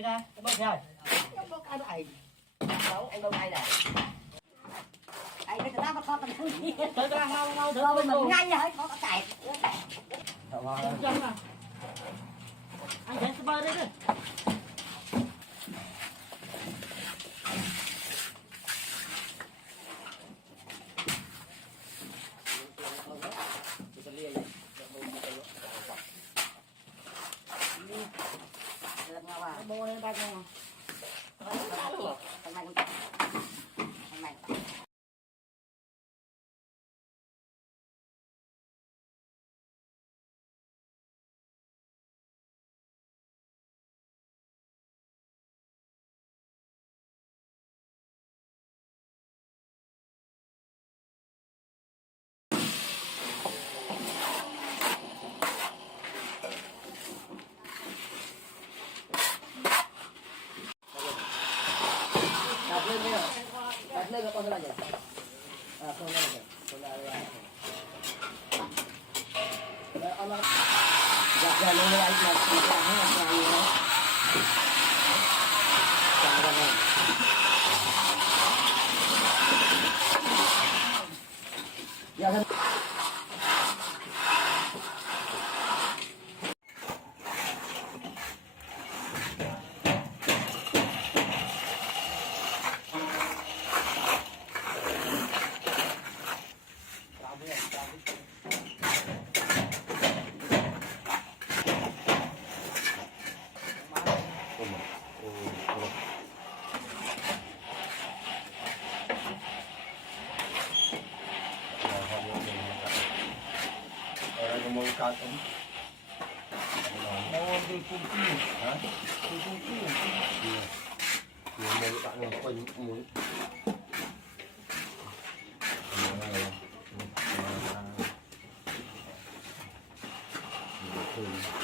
Pina, sabay yan. Yung mga ano ay. Ang daw ay na. Ay, nagkatapos ko pag huli. Nagkatapos ko. Dalawang mag-ngaya. Ikaw kakait. Diyan na. Andyan sa bahay rin. Bawa na yung bago mo. Tatlo ako na lang yan. Ako na lang yan. Gagano mo ay yan. Mau cotton. Mau ambil kunci, ha? Kunci. Iya. Dia mau letak dengan mulut. Betul.